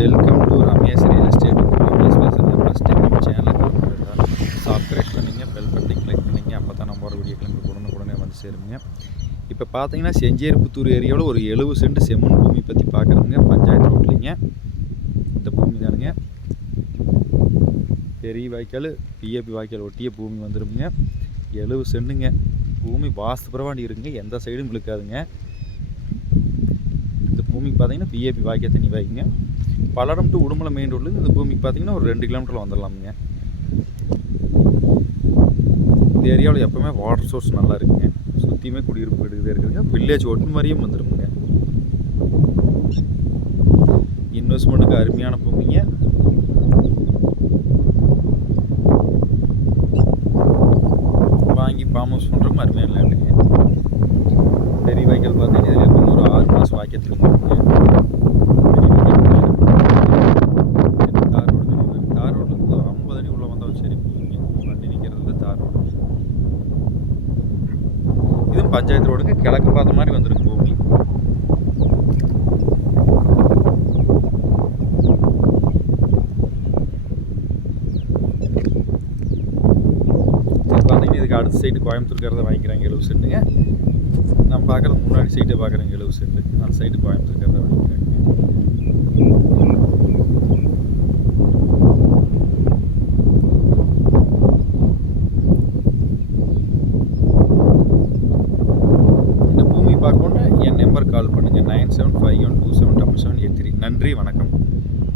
Welcome to Ramesh real estate Ramesh பேசுறது first time நம்ம சேனலுக்கு சப்ஸ்கிரைப் பண்ணிங்க பெல் பட்டி கிளிக் பண்ணிங்க. அப்போ தான் நம்ம ஒரு வீடியோக்களுக்கு உடனே உடனே வந்து சேருங்க. இப்போ பார்த்தீங்கன்னா செஞ்சேரிப்புத்தூர் ஏரியாவில் ஒரு எழுபது சென்ட் செம்மண் பூமி பற்றி பார்க்குறோங்க பஞ்சாயத்து ரோட்லிங்க. இந்த பூமி தானுங்க. பெரிய வாய்க்கால் பிஏபி வாய்க்கால் ஒட்டிய பூமி வந்துடுங்க எழுபது சென்ட்டுங்க பூமி வாஸ்து பிரவாண்டி இருக்குங்க. எந்த சைடும் இழுக்காதுங்க. பூமிக்கு பார்த்தீங்கன்னா பிஏபி வாய்க்கால் தண்ணி வாய்க்குங்க பல்லடம் டு உடுமலை மெயின் ரோட்லேருந்து இந்த பூமிக்கு பார்த்தீங்கன்னா ஒரு ரெண்டு கிலோமீட்டரில் வந்துடலாமுங்க. இந்த ஏரியாவில் எப்போவுமே வாட்டர் சோர்ஸ் நல்லா இருக்குங்க. சுற்றியுமே குடியிருப்பு வீடுதே இருக்குதுங்க வில்லேஜ் ஒட்டு மாதிரியும் வந்துடுங்க இன்வெஸ்ட்மெண்ட்டுக்கு அருமையான பூமிங்க. வாங்கி ஃபார்ம் ஹவுஸ் பண்ணுறோம் அருமையான லேண்டுங்க பெரிய வாய்க்கால் பார்த்தீங்கன்னா இதில் எப்போ ஒரு ஆறு மாதம் வாய்க்கால் திரும்பிங்க தார் ரோடு தெரியுது தார் ரோட்லேருந்து ஐம்பது அடி உள்ளே வந்தால் சரி பூமிங்க வண்டி நிற்கிறது தார் ரோடு. இதுவும் பஞ்சாயத்து ரோடுக்கு கிழக்கு பார்த்த மாதிரி வந்துருக்கு. இதுக்கு அடுத்த சைட்டு கோயம்புத்தூர்க்கிறத வாங்கிக்கிறாங்க எழுவு சென்ட்டுங்க நான் பார்க்குறது முன்னாடி சைட்டை பார்க்குறேங்க எழுவு சென்ட்டு அந்த சைட்டு கோயம்புத்தூர்க்கிறத வாங்கிக்கிறாங்க. இந்த பூமி பார்க்கணுன்னா என் நம்பர் கால் பண்ணுங்கள் nine seven five one two seven double seven eight three. நன்றி வணக்கம்.